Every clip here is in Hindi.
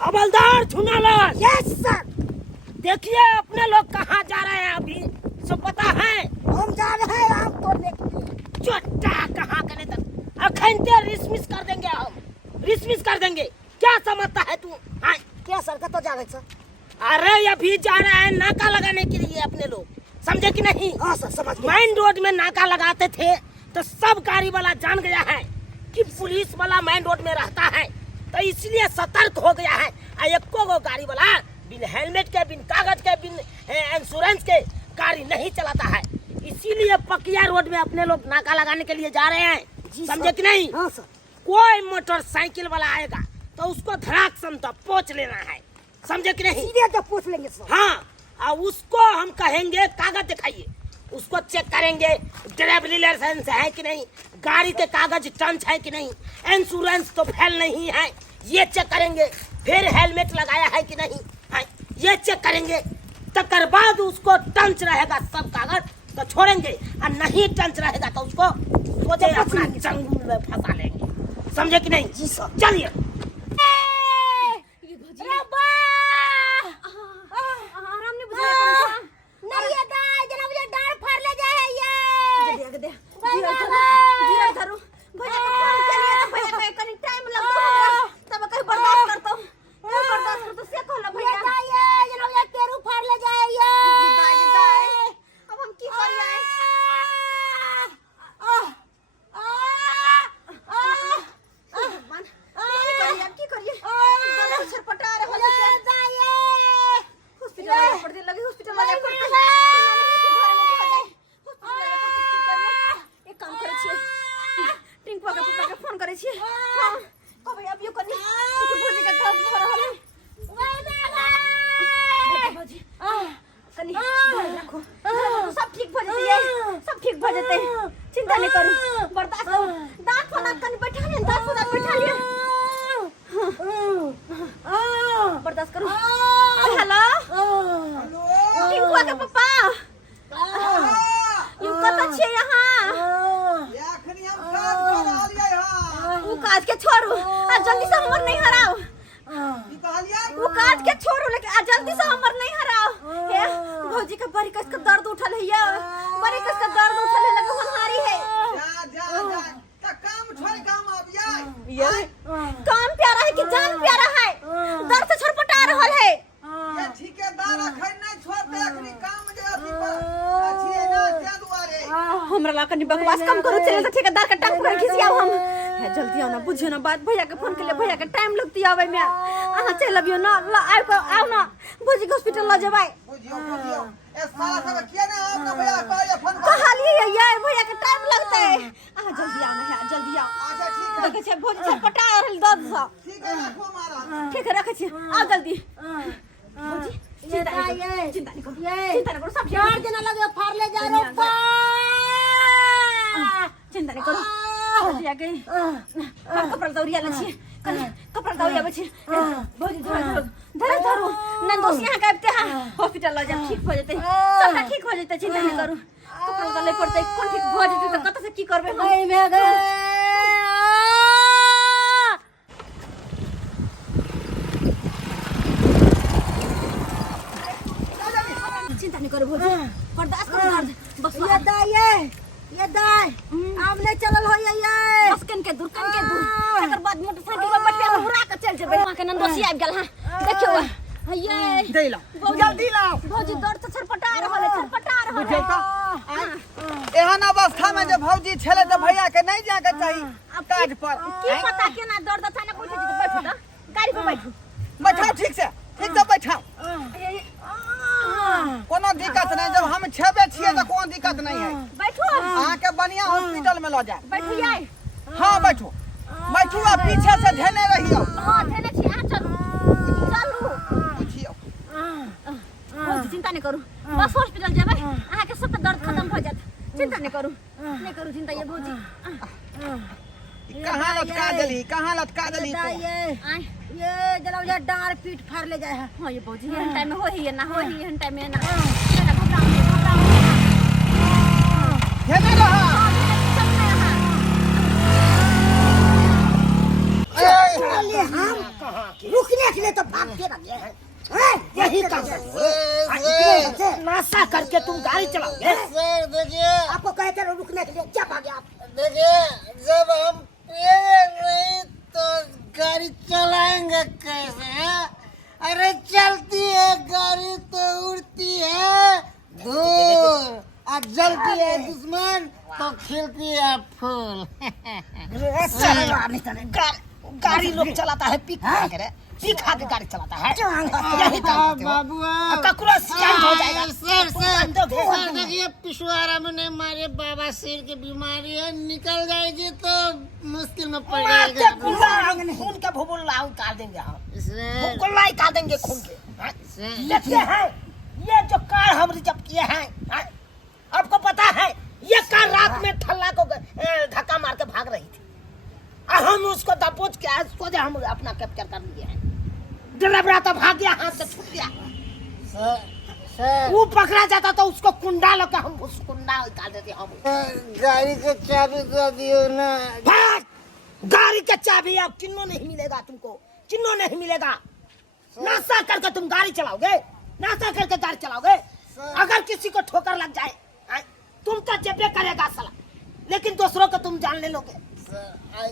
हवलदार झुनालाल। Yes sir. देखिए अपने लोग कहाँ जा रहे हैं अभी, सब पता है? हम जा रहे हैं आप तो देखते। चोटा कहाँ करने तक अखंडे रिसमिस कर देंगे हम, रिसमिस कर देंगे। क्या समझता है तू? हाँ क्या सर का तो जा रहे सर? अरे अभी जा रहे हैं नाका लगाने के लिए अपने लोग, समझे कि नहीं? हाँ सर समझ गए। मेन रोड में नाका लगाते थे तो सब गाड़ी वाला जान गया है कि पुलिस वाला मेन रोड में रहता है, तो इसलिए सतर्क हो गया है। एको गो गाड़ी वाला बिन हेलमेट के, बिन कागज के, बिन इंश्योरेंस के गाड़ी नहीं चलाता है। इसीलिए पकिया रोड में अपने लोग नाका लगाने के लिए जा रहे हैं, समझे कि नहीं? हाँ सर। कोई मोटरसाइकिल वाला आएगा तो उसको धड़ाक समता पोंछ लेना है, समझे कि नहीं? सीधे तो पूछ लेंगे सर। हाँ, और उसको हम कहेंगे कागज दिखाइए, उसको चेक करेंगे ड्राइवरी लाइसेंस है कि नहीं, गाड़ी के कागज टंच है कि नहीं, इंश्योरेंस तो फेल नहीं है, ये चेक करेंगे। फिर हेलमेट लगाया है कि नहीं है, ये चेक करेंगे। तकर बाद उसको टंच रहेगा सब कागज तो छोड़ेंगे, और नहीं टंच रहेगा तो उसको सोचे अपना जंगल में फंसा लेंगे, समझे कि नहीं? जी सर। चलिए। चिंता नहीं करू, बर्दाश्त करो। दांत फना कन बैठा ले, दांत फना बैठा ले। बर्दाश्त करो। हेलो टिंकुआ के पापा, यू कत छे यहाँ? याखनी हम काज करा लिया यहां। ऊ काज के छोड़ू आ जल्दी से हमर नहीं हराओ। की कहलिया? ऊ काज के छोड़ू लेकिन आ जल्दी से हमर नहीं हराओ। हे भौजी के बड़ी कस के दर्द उठल है या बड़ी कस के दर्द उठल है, लगे हमारी है। जा त काम छोड़ काम आबिया। ये काम प्यारा है कि जान प्यारा है? दर्द से छटपटा रहल है। ये ठेकेदार अखन नहीं छोड़ते, अखनी काम जे अथी पर अच्छी है ना त्या दुआरे। हमरा ला कनी बकवास कम करो, चले तो ठेकेदार का टांग पर खिसियाओ हम। है जल्दी आओ ना, बुझियो ना बात। भैया के फोन के लिए, भैया के टाइम लगती आवे में। आहा चल अबियो ना, ला आओ ना, भौजी के हॉस्पिटल ला जबाई। बुझियो ए साला सब किया ना अपना भैया का फोन कर। कहलिए यार भैया के टाइम लगते है। आहा जल्दी आना है, जल्दी आओ। अच्छा ठीक है, देखे छे भौजी छटपटा रहल दर्द से। ठीक है रखो मारा। ठीक है रखे छे, आओ जल्दी। भौजी चिंता नहीं करो, चिंता नहीं करो, सब ठीक चार दिन लगे फाड़ ले जा रो। चिंता नहीं करो। भौजी आ गई। कपड़ा दौड़िया लछी, कपड़ा दौड़िया बची। भौजी धरो धरो न दोस्त यहाँ कहते हैं हॉस्पिटल ला जा, ठीक हो जते, सबका ठीक हो जते, चिंता नहीं करू। कपड़ा ले पड़ते, कौन ठीक हो जते तो कत से की करबे हम? चिंता नहीं करो भौजी, बर्दाश्त करो दर्द। बस ये दाई आमने चलल हो ये बस कन के दूर तकर बाद मोटरसाइकिल में बैठ के उड़ा के चल जेबे। वहां के नंदोसी आबि गेल। हां देखियो ये दे ला जल्दी लाओ। भौजी दर्द से छटपटा रहल है, छटपटा रहल बुझे है। तो एहन अवस्था में जब भौजी छले तो भैया के नहीं जाके चाहिए काज पर। की पता केना दर्द था ना, बैठो जी, बैठो ना गाड़ी पे बैठो। बैठाओ ठीक से बैठाओ, कोनो दिक्कत नहीं। जब हम छेबे छिए तो कोनो दिक्कत नहीं है। बैठो अहाँ के बढ़िया हॉस्पिटल में ले जाए। बैठो यार। हाँ बैठो आ पीछे से धेने रहियो। हां धेने छी, आ चलू बुझियो। भौजी चिंता नहीं करू, बस हॉस्पिटल जेबै, अहाँ के सब दर्द खत्म हो जात। चिंता नहीं करू चिंता ये भौजी। कहाँ लटका देली तो? ये जनाब ये डार पीठ फाड़ ले जाए है। हां ये भौजी एहन टाइम में हो ही ना, हो ही एहन टाइम में ना। धेने रहा। सब नहीं रहा। ए चलिए हम रुकने के लिए तो भाग के लगे हैं। यही काम नाशा करके तुम गाड़ी चलाओगे। सर देखिए, आपको कहते रहो रुकने के लिए, क्या भागे आप? देखिए जब हम पिएंगे नहीं तो गाड़ी चलाएंगे कैसे हैं? अरे चलती है गाड़ी तो उड़ती है दूर, और जलती है दुश्मन तो खिलती है फूल। गाड़ी लोग चलाता है पी खा के गाड़ी चलाता है। यही काम बाबुआ ककरो एक्सीडेंट हो जाएगा। सर देखिए, पिछवाड़ा में नहीं मारे, बाबा सिर की बीमारी है, निकल जाएगी तो मुश्किल में पड़ जाएगा। खून के भूबुल्ला उतार देंगे हम, सर भूबुल्ला उतार देंगे खून के। देखते हैं ये जो कार हम रिजर्व किए हैं, आपको पता है ये कार रात में ठल्ला को धक्का मार के भाग रही थी, और हम उसको दबोच के सोचे हम अपना कैप्चर कर लिए हैं। ड्राइवर तो भाग गया, हाथ से छूट गया। सर वो पकड़ा जाता तो उसको कुंडा लगा, हम उस कुंडा उतार देते हम। गाड़ी की चाबी दे दियो ना। भाग! गाड़ी का चाबी अब किन्नो नहीं मिलेगा तुमको, किन्नो नहीं मिलेगा। नाशा करके तुम गाड़ी चलाओगे, नाशा करके गाड़ी चलाओगे। अगर किसी को ठोकर लग जाए तुम तो जब्बे करेगा साला, लेकिन दूसरों को तुम जानने लोगे,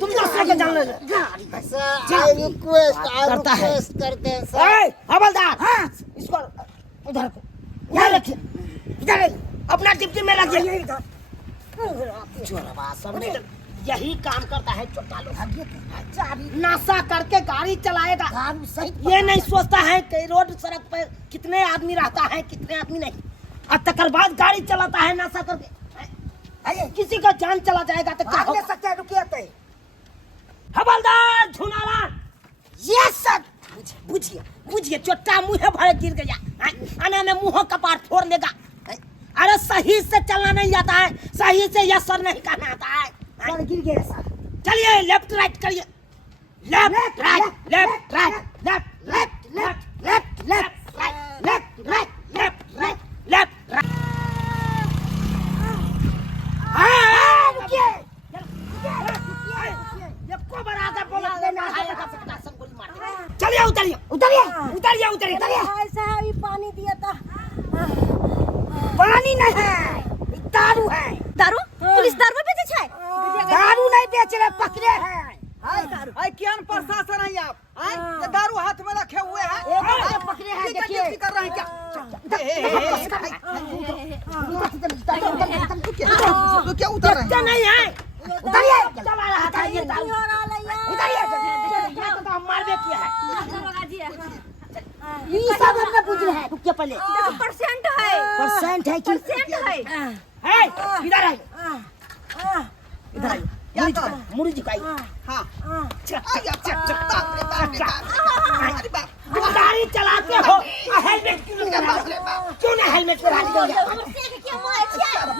तुम दूसरों को जानने लोगे। करता है करते हैं सर। हवलदार, इसको उधर को यहाँ रखिए, इधर अपना डिप्टी में रखिए। यही काम करता है छोटा लोग, नाशा करके गाड़ी चलाएगा। ये नहीं सोचता है कि रोड सड़क पर कितने आदमी रहता है, कितने आदमी नहीं, और तकर बाद गाड़ी चलाता है नाशा करके। किसी का जान चला जाएगा तो क्या ले सकते हैं, रुकिए तो। हवलदार झुनालाल, ये सब बुझिए बुझिए, चोटा मुँह भर गिर गया, आने में मुँह कपार फोड़ लेगा। अरे सही से चलना नहीं आता है, सही से यस सर नहीं कहना आता है। सर गिर गया सर। चलिए लेफ्ट राइट करिए, left right left right left left left left left right left right left right left right. चलिए उतरिए उतरिए उतरिए उतरिए साहब ये पानी दिया था। पानी नहीं है, दारू है। दारू? पुलिस दारू बेचे छै? दारू नहीं बेच रहे, पकड़े हैं। क्या प्रशासन है आप? ये दारू हाथ में रखे हुए हैं, पकड़े हैं, देखिए कर रहे हैं क्या? तो क्या उतर रहे हैं? नहीं है, उतरिए। चला रहा था ये दारू, उतरिए। तो हम मारबे किया है। ये सब हमने पूछ रहे हैं, रुकिए पहले। परसेंट है, परसेंट है कि परसेंट है। है इधर आइए, इधर आइए, मुड़ी झुकाइए। हाँ गाड़ी चलाते हो हेलमेट क्यों नहीं लगाते? क्यों नहीं हेलमेट लगा दोगे?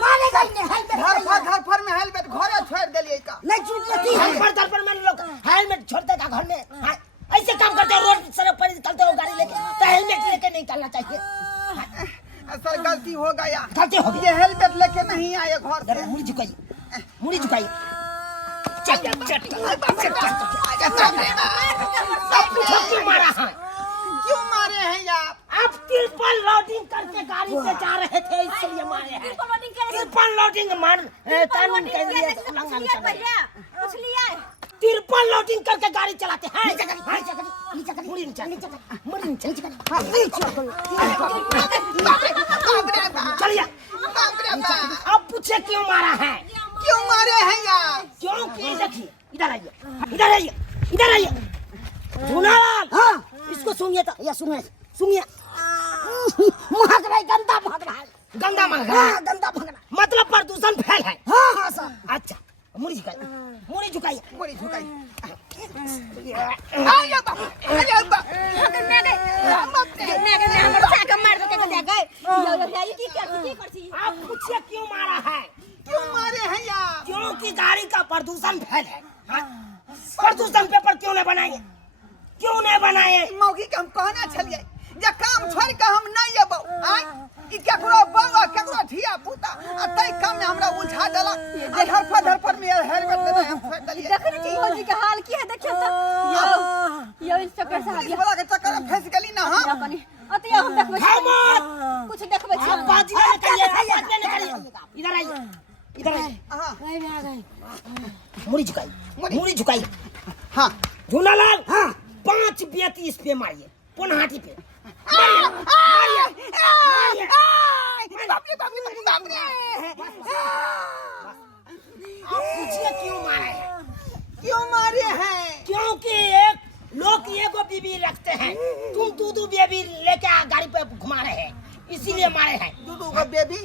मारेगा ही नहीं हेलमेट। घर पर में हेलमेट घरे छोड़ दिलिए का। नहीं छूटती है। घर पर में लोग हेलमेट छोड़ देगा घर में। हाँ, ऐसे काम करते हो, रोड सड़क पर निकलते हो गाड़ी लेके, तो हेलमेट लेके नहीं चलना चाहिए। सर गलती हो गया, गलती हो गई। ये हेलमेट लेके नहीं आए घर से। मुड़ी झुकाइए, मुड़ी झुकाइए। क्यों मारा है? क्यों मारे हैं आप? आप तिरपल लोडिंग करके गाड़ी पे जा रहे थे, इसलिए मारे हैं। तिरपल लोडिंग कानून के लिए उल्लंघन कर रहे हैं। पूछ लिया? तिरपल लोडिंग करके गाड़ी चलाते हैं। चलिए, अब पूछे क्यों मारा है? क्यों मारे हैं आप? क्योंकि देखिए, इधर आइए, इधर आइए, इधर आइए। झूलालाल, हाँ, इसको सुनिए तो, या सुनिए, सुनिए। महक रहा है, गंदा महक रहा है, गंदा महक रहा है, गंदा महक रहा है। मतलब प्रदूषण फैल है। हाँ हाँ सर। अच्छा, मुड़ी झुकाइए, मुड़ी झुकाइए, मुड़ी झुकाइए। आप पूछिए क्यों मारा है? क्यों मारे हैं आप? क्योंकि गाड़ी का प्रदूषण फैल है। हाँ? प्रदूषण पेपर क्यों नहीं बनाए? क्यों नहीं बनाए? मौगी के हम कहना चलिए, ये काम छोड़ के हम नहीं अबो। आई ई केकरो बउआ केकरो धिया पुता आ तई काम में हमरा उलझा देला धर पर में हेलमेट देना हम फेंक देलिए देखने की भौजी के हाल की है देखियो तो यो इंस्पेक्टर साहब इस वाला के चक्कर में फंस गेली ना हम अपनी अतिया हम देखबै कुछ देखबै छी आप बाजी ना करिए, आप बाजी ना करिए। इधर आइए, इधर आइए। हां मुड़ी झुकाई, मुड़ी झुकाई। हां झूलालाल, हाँ 5 बेती इस पे मारिए, पुनहाटी पे मारिए, मारिए, मारिए। बाप रे आप पूछिए क्यों मारे हैं? क्यों मारे हैं? क्योंकि लोग एगो बीबी रखते हैं, तुम दू बेबी लेके गाड़ी पे घुमा रहे हैं, इसीलिए मारे हैं। दूधू का बेबी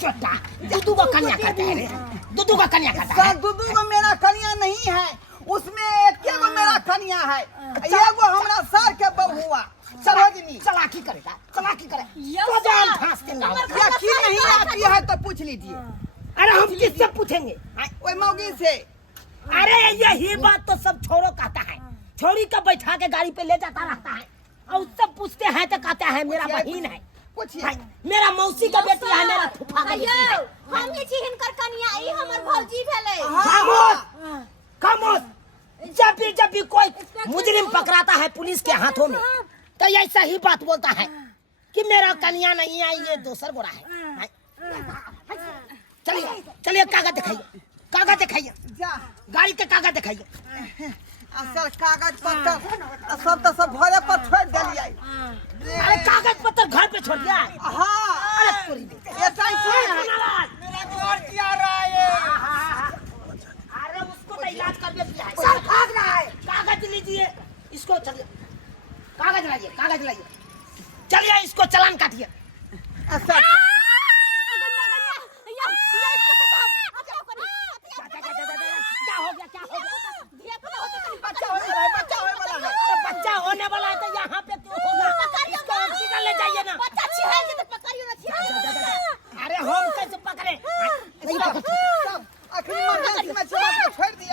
छोटा दूधू का कन्या कहते हैं, दूधू का कन्या कहता है। दूधू का मेरा कन्या नहीं है, उसमें एक मेरा कन्या है, एगो हमरा सर के बहुआ सरोजनी। चलाकी करेगा, चलाकी करे तो जान फांस के लाओ। यकीन नहीं आती है तो पूछ लीजिए। अरे हम किससे पूछेंगे? ओए मौगी से। अरे यही बात तो सब छोरो कहता है, छोरी का बैठा के गाड़ी पे ले जाता रहता है और सब पूछते हैं तो कहता है मेरा बहन है, पूछिए मेरा मौसी का बेटी है, मेरा फूफा का बेटी है। हम ही छी हिनकर कन्या ई हमर भौजी भेलै। खामोश, खामोश। जब भी कोई मुजरिम पकड़ाता है पुलिस के हाथों में तो ऐसा ही बात बोलता है कि मेरा कन्या नहीं है, ये दूसर गोरा है। चलिए चलिए कागज दिखाइए, कागज दिखाइए, जा गाड़ी के कागज दिखाइए। असल कागज पत्तर सब तो सब घरे पर छोड़ दिलिए। अरे कागज पत्तर घर पे छोड़ दिया। हां ये मेरा घर क्या रहा है? अरे उसको तो इलाज कर दिया है, सर भाग रहा है। कागज लीजिए, इसको चलिए, कागज लाइए, कागज लाइए, चलिए इसको चालान काटिए। अच्छा क्या हो गया, क्या हो गया? बच्चा होने वाला है। अरे बच्चा होने वाला है तो यहाँ पे क्यों होगा? इसको हॉस्पिटल ले जाइए ना। अरे हम कैसे पकड़े? नहीं पकड़ते। आखिर इमरजेंसी में छुपा के छोड़ दिया।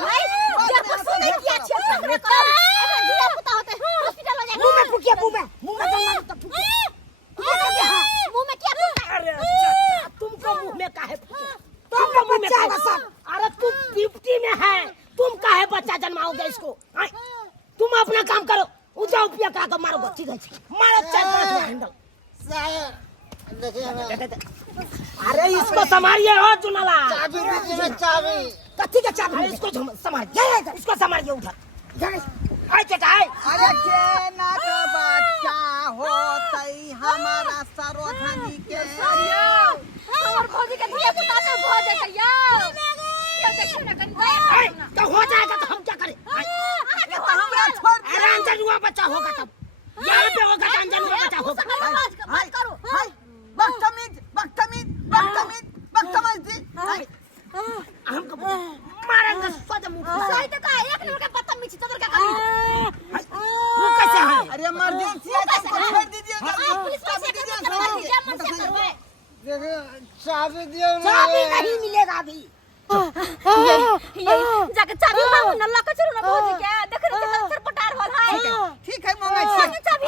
मुंह में फूकिए, मुंह में दंगा तो फूकिए। अरे अच्छा, तुमको मुंह में काहे फूके? तुमको मुंह में काहे? अरे तुम ड्यूटी में है, तुम काहे बच्चा जन्माओगे इसको? आए, तुम अपना काम करो, जाओ पिया का के मारो, ठीक है? मारो 4-5 हैंडल। साहब देखिए अरे इसको संभालिए हो चुनाला। चाबी दीजिए ना, चाबी। कथी का चाबी? इसको संभालिए, इसको संभालिए उधर। आए बेटा आए। अरे के ना का बच्चा होतई हमारा सरोधनी के। हमर भौजी के धिया पुता तो भौ जाते यो देखियो ना आए, तो हो जाएगा तो हम क्या करें? आए, ये तो हमरा छोड़ दिया। अरे अनजनुआ बच्चा होगा तब, यहाँ पे होगा तो अनजनुआ बच्चा होगा। बात करो। हाय बदतमीज जी। हमको मारेंगे सोच मुंह पे। सही तो का एक नंबर के बदतमीज छी तोर का करी। वो कैसे है? अरे इमरजेंसी है तो छोड़ दीजिए। पुलिस वाले से क्या मन से करवे? देखिए चाबी दियो ना। चाबी नहीं मिलेगा अभी। जाके चाबी मांगो न लक चलो ना भौजी के देख रे सर पटार होल है। ठीक है मंगाई छी। चाबी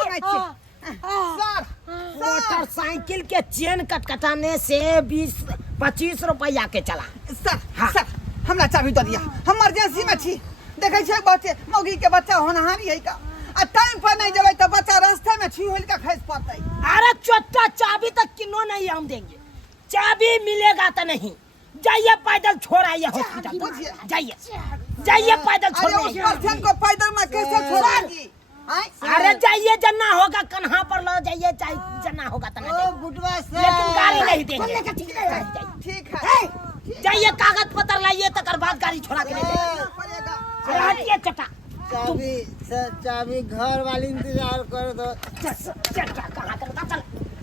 सर मोटरसाइकिल के चेन कटाने से 20-25 रुपया के चला। सर हमरा चाबी दे दिया, हम इमरजेंसी में छी। देखे छे बच्चे मौगी के बच्चा होनहारी है का, आ टाइम पर नहीं जबे तो बच्चा रास्ते में छी होल का खस पड़तै। अरे छोटा चाबी तक किनो नहीं हम देंगे, चाबी मिलेगा तो नहीं। जाइए पैदल छोड़ आइए हॉस्पिटल, जाइए पैदल छोड़ अरे उस पर्सन को पैदल में कैसे छोड़ेगी? अरे जाइए, जन्ना होगा कन्हा पर लो जाइए, जन्ना होगा तो ओ बुटवा से लेकिन गाड़ी नहीं देंगे। ठीक है जाइए कागज पत्र लाइए तकर बाद गाड़ी छोड़ा के ले जाइए। अरे हटिए चटा, चाबी सर, चाबी घर वाली इंतजार कर दो। चटा कहाँ करता?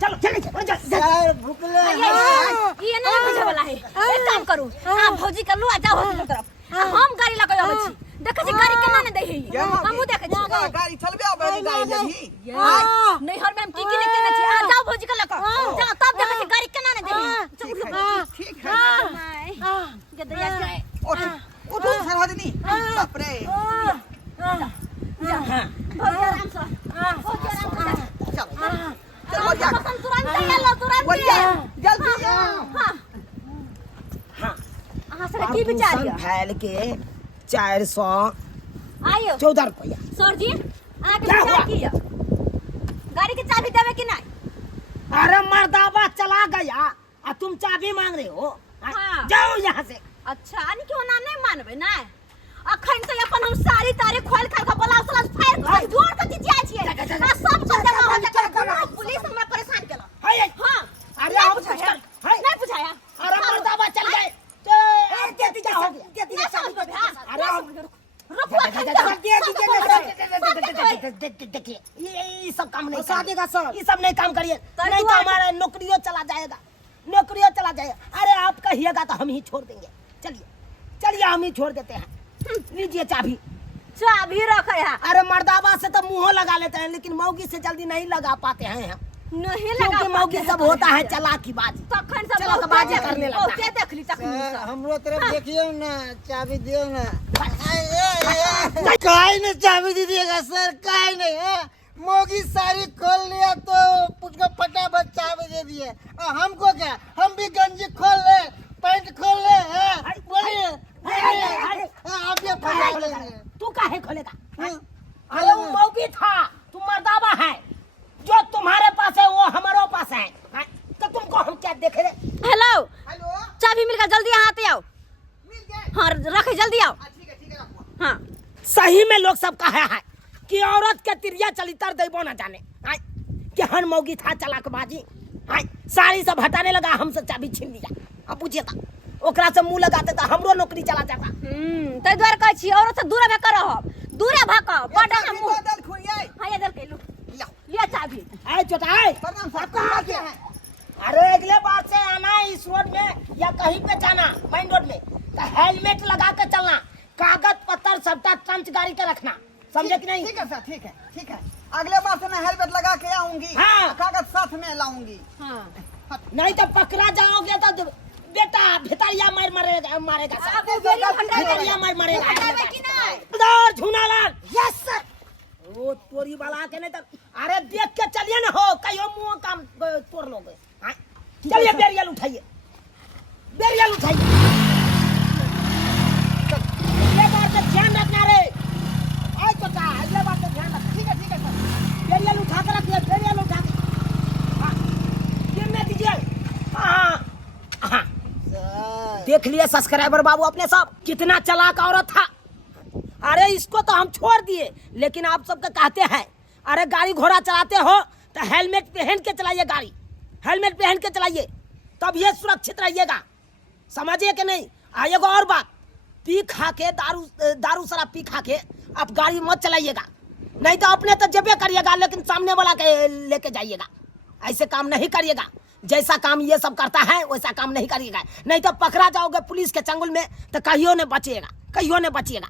चलो चलो सर भूखले ये ना बुझे वाला है। एक काम करू, आ भौजी के लो आ जाओ हॉस्पिटल तरफ। हम गाड़ी लगा आबै छी, देखे छी गाड़ी केना ने दे है। हमहु देखे छी गाड़ी चलबे आबै गाड़ी लेही। नहीं हर में हम टिकी नहीं केने छी। आ जाओ भौजी के लगा जाओ, तब देखे छी गाड़ी केना ने दे है। ठीक है गदया जाए उठ सरहदनी। बाप रे भौजी आराम से, भौजी आराम से चल चल तुरंत ये लोग बोलिए जल्दी आओ। हाँ हाँ अहाँ से की विचार प्रदूषण है फैल के 414 आइयो रुपया। सर जी अहाँ के क्या विचार हुआ? की है गाड़ी के चाबी देवे कि नहीं अरे मर्दाबा चला गया और तुम चाबी मांग रहे हो। हाँ। जाओ यहाँ से। अच्छा अनि क्यों ना नहीं मानबे ना अखन से अपन हम सारी तारे खोल खा के ब्लाउज सलास फायर कर जोर के जिया छिए आ सब कुछ जमा हो जाए पुलिस हमरा परेशान केला हाय हां अरे आप कुछ कर। हाय नहीं पूछाया अरे मर्दाबा चल गए देती जा हो गया देती जा सब अरे देखिए ये सब काम नहीं शादी का सर। ये सब नहीं काम करिए सर, नहीं तो दुआ- हमारा नौकरियों चला जाएगा। नौकरियों चला जाएगा। अरे आप कहिएगा तो हम ही छोड़ देंगे। चलिए चलिए हम ही छोड़ देते हैं। लीजिए चाबी। चाबी रखे है अरे मर्दाबा से तो मुंह लगा लेते हैं लेकिन मौगी से जल्दी नहीं लगा पाते हैं हम नहीं लगा क्योंकि मौगी सब होता है चालाकीबाजी। तखन सब चालाकीबाजी करने लगता है। ओते देखली तखनी सर, सब हमरो तरफ देखियो ना, चाबी दियो ना। काहे नहीं चाबी दीजिएगा सर, काहे नहीं है? मोगी सारी खोल लिया तो उसको फटाफट चाबी दे दिए। और हमको क्या, हम भी गंजी खोल ले, पैंट खोल ले, बोलिए बोलिए। आप ये फटा खोलेंगे। तू काहे खोलेगा? हाँ। अरे वो मौगी था, तू मर्दाबा है। जो तुम्हारे पास है वो हमारे पास है। तो तुमको हम क्या देख रहे? हेलो हेलो चाबी मिल गया जल्दी यहाँ आते आओ मिल गए। हाँ रखे जल्दी आओ ठीक है रखो। हाँ सही में लोग सब कहा है कि औरत के तिरिया चलितर देबो न जाने। आय केहन मौगी था चालाकबाजी। आय साड़ी सब हटाने लगा, हमसे चाबी छीन लिया। अब पूछिएगा ओकरा से मुंह लगाते तो हमरो नौकरी चला जाता। तै द्वारा कहै छी औरत से दूर भे करब दूरे भाग बड़ा हम मुंह बदल खुइए। हाँ ये दल के लो लिया चाबी आय चोटाई प्रणाम सर, कहाँ के हैं? अरे अगले बार से आना इस रोड में या कहीं पे जाना मेन रोड में तो हेलमेट लगा के चलना। कागज पत्तर सबका ट्रंच गाड़ी के रखना, समझे कि नहीं? ठीक है सर, ठीक है। अगले बार से मैं हेलमेट लगा के आऊंगी। हाँ। कागज साथ में लाऊंगी। हाँ नहीं तो पकड़ा जाओगे तो बेटा भितरिया मारेगा आप वीडियो भितरिया हटावे मारेगा। हटावे कि नहीं उधर झूनालाल। Yes sir. वो तोरी वाला के नहीं तो अरे देख के चलिए ना, हो कहियो मुंह काम तोड़ लोगे। हाँ? चलिए बेरियल उठाइए, बेरियल उठाइए। अगले बार से ध्यान रखना रे। आए चोटा अगले बार से ध्यान रखना। ठीक है सर। बेरियल उठा कर रखिए, बेरियल उठा के। हाँ गिरने दीजिए। हाँ हाँ सर, देख लिए सब्सक्राइबर बाबू अपने सब कितना चालाक औरत था। अरे इसको तो हम छोड़ दिए लेकिन आप सबके कहते हैं अरे गाड़ी घोड़ा चलाते हो तो हेलमेट पहन के चलाइए गाड़ी, हेलमेट पहन के चलाइए तब ये सुरक्षित रहिएगा। समझिए कि नहीं? आइएगा और बात, पी खा के दारू शराब पी खा के आप गाड़ी मत चलाइएगा, नहीं तो अपने तो जबे करिएगा लेकिन सामने वाला के लेके जाइएगा। ऐसे काम नहीं करिएगा। जैसा काम ये सब करता है वैसा काम नहीं करिएगा, नहीं तो पकड़ा जाओगे पुलिस के चंगुल में तो कहियो ने बचिएगा, कहियो ने बचिएगा।